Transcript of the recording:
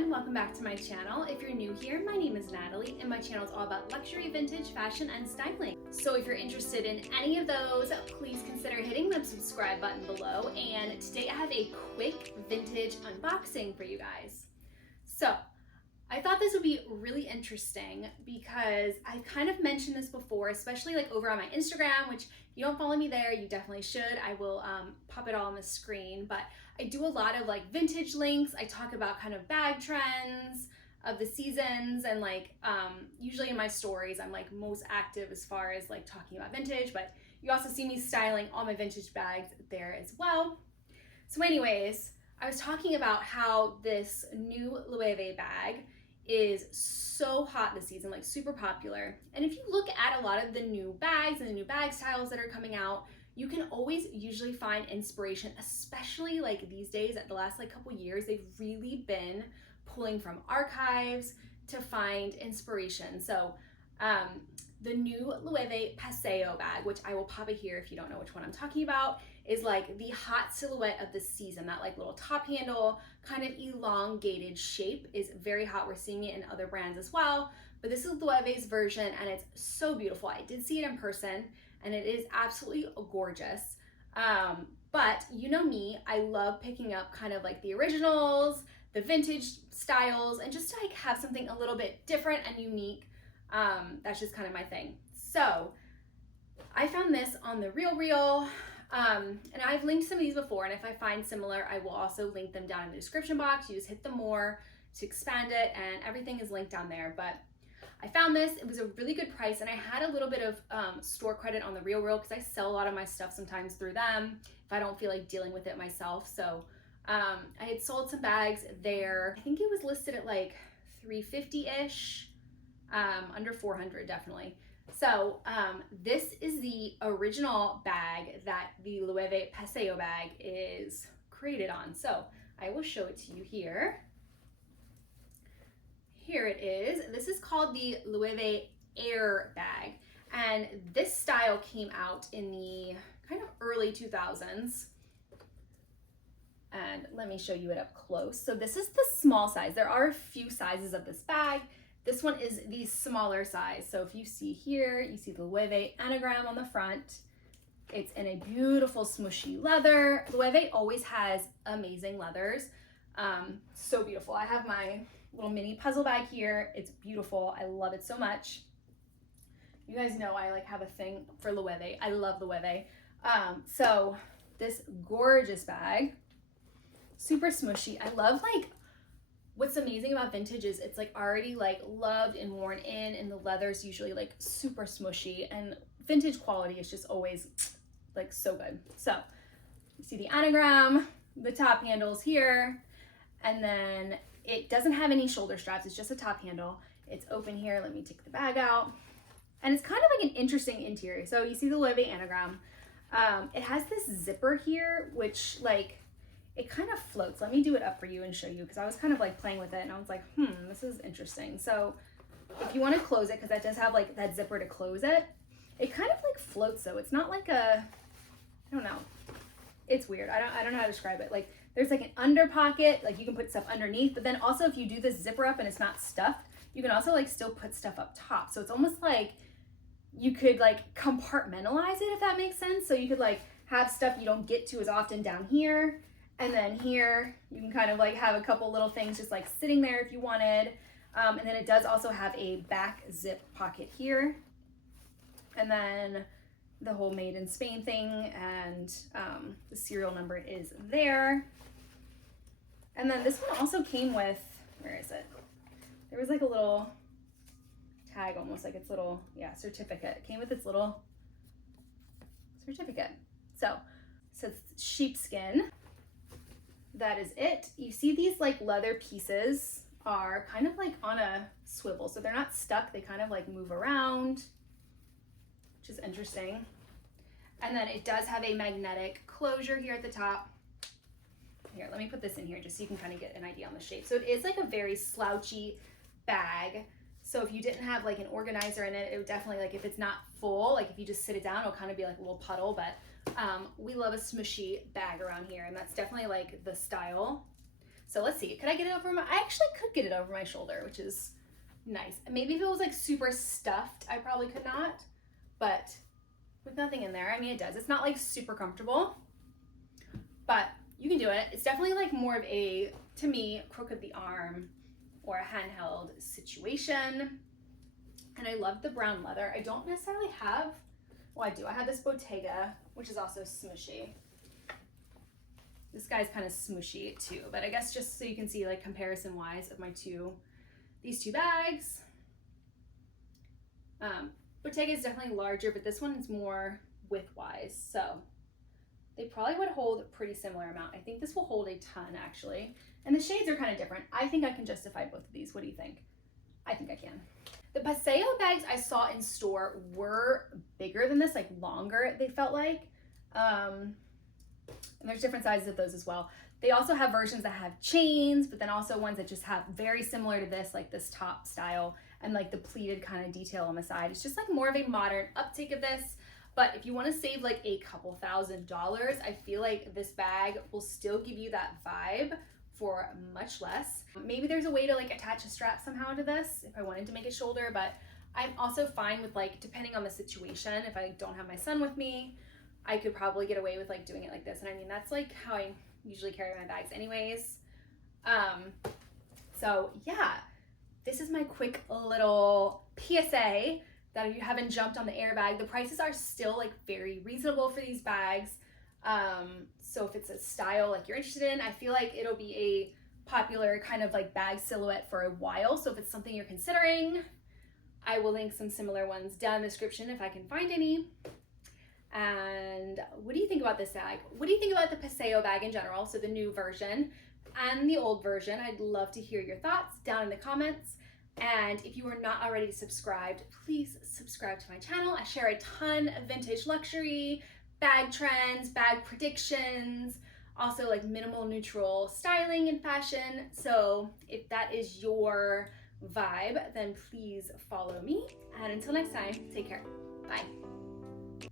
everyone, welcome back to my channel. If you're new here, my name is Natalie and my channel is all about luxury, vintage, fashion, and styling. So if you're interested in any of those, please consider hitting the subscribe button below. And today I have a quick vintage unboxing for you guys. So I thought this would be really interesting because I've kind of mentioned this before, especially like over on my Instagram, which if you don't follow me there, you definitely should. I will pop it all on the screen, but I do a lot of like vintage links. I talk about kind of bag trends of the seasons, and like usually in my stories, I'm like most active as far as like talking about vintage, but you also see me styling all my vintage bags there as well. So anyways, I was talking about how this new Loewe bag is so hot this season, like super popular. And if you look at a lot of the new bags and the new bag styles that are coming out, you can always usually find inspiration, especially like these days. At the last like couple years, they've really been pulling from archives to find inspiration. So the new Loewe Paseo bag, which I will pop it here if you don't know which one I'm talking about, is like the hot silhouette of the season. That like little top handle, kind of elongated shape is very hot. We're seeing it in other brands as well, but this is Loewe's version and it's so beautiful. I did see it in person and it is absolutely gorgeous. But you know me, I love picking up kind of like the originals, the vintage styles, and just to like have something a little bit different and unique. That's just kind of my thing. So I found this on the RealReal, and I've linked some of these before, and if I find similar, I will also link them down in the description box. You just hit the more to expand it, and everything is linked down there. But I found this, it was a really good price, and I had a little bit of store credit on the RealReal because I sell a lot of my stuff sometimes through them if I don't feel like dealing with it myself. So I had sold some bags there. I think it was listed at like $350-ish. Under 400 definitely. So this is the original bag that the Loewe Paseo bag is created on. So I will show it to you here. Here it is. This is called the Loewe Air bag. And this style came out in the kind of early 2000s. And let me show you it up close. So this is the small size. There are a few sizes of this bag. This one is the smaller size. So if you see here, you see the Loewe anagram on the front. It's in a beautiful smooshy leather. Loewe always has amazing leathers. So beautiful. I have my little mini puzzle bag here. It's beautiful. I love it so much. You guys know I like have a thing for Loewe. I love Loewe. So this gorgeous bag, super smooshy. I love like, what's amazing about vintage is it's like already like loved and worn in, and the leather's usually like super smushy, and vintage quality is just always like so good. So you see the anagram, the top handles here, and then it doesn't have any shoulder straps. It's just a top handle. It's open here. Let me take the bag out. And it's kind of like an interesting interior. So you see the Loewe anagram. It has this zipper here, which like, it kind of floats. Let me do it up for you and show you, because I was kind of like playing with it and I was like, this is interesting. So if you want to close it, because that does have like that zipper to close it, it kind of like floats though. It's not like a, I don't know. It's weird. I don't know how to describe it. Like there's like an under pocket, like you can put stuff underneath, but then also if you do this zipper up and it's not stuffed, you can also like still put stuff up top. So it's almost like you could like compartmentalize it, if that makes sense. So you could like have stuff you don't get to as often down here. And then here, you can kind of like have a couple little things just like sitting there if you wanted. And then it does also have a back zip pocket here. And then the whole made in Spain thing, and the serial number is there. And then this one also came with, where is it? There was like a little tag, almost like its little, certificate. It came with its little certificate. So it's sheepskin. That is it. You see these like leather pieces are kind of like on a swivel, so they're not stuck. They kind of like move around, which is interesting. And then it does have a magnetic closure here at the top. Here, let me put this in here just so you can kind of get an idea on the shape. So it is like a very slouchy bag. So if you didn't have like an organizer in it, it would definitely, like if it's not full, like if you just sit it down, it'll kind of be like a little puddle, but we love a smushy bag around here, and that's definitely like the style. So let's see, could I get it over I actually could get it over my shoulder, which is nice. Maybe if it was like super stuffed, I probably could not, but with nothing in there, I mean, it does. It's not like super comfortable, but you can do it. It's definitely like more of a, to me, crook of the arm or a handheld situation. And I love the brown leather. I don't necessarily have, well, I do. I have this Bottega, which is also smooshy. This guy's kind of smooshy too, but I guess just so you can see like comparison wise of these two bags. Bottega is definitely larger, but this one is more width-wise, so they probably would hold a pretty similar amount. I think this will hold a ton, actually. And the shades are kind of different. I think I can justify both of these. What do you think? I think I can. The Paseo bags I saw in store were bigger than this, like longer, they felt like. And there's different sizes of those as well. They also have versions that have chains, but then also ones that just have very similar to this, like this top style and like the pleated kind of detail on the side. It's just like more of a modern uptake of this. But if you want to save like a couple $1,000s, I feel like this bag will still give you that vibe for much less. Maybe there's a way to like attach a strap somehow to this if I wanted to make a shoulder, but I'm also fine with like, depending on the situation, if I don't have my son with me, I could probably get away with like doing it like this. And I mean, that's like how I usually carry my bags anyways. So yeah, this is my quick little PSA that if you haven't jumped on the Airbag, the prices are still like very reasonable for these bags. So if it's a style like you're interested in, I feel like it'll be a popular kind of like bag silhouette for a while. So if it's something you're considering, I will link some similar ones down in the description if I can find any. And what do you think about this bag? What do you think about the Paseo bag in general? So the new version and the old version. I'd love to hear your thoughts down in the comments. And if you are not already subscribed, please subscribe to my channel. I share a ton of vintage luxury, bag trends, bag predictions, also like minimal neutral styling and fashion. So if that is your vibe, then please follow me. And until next time, take care. Bye.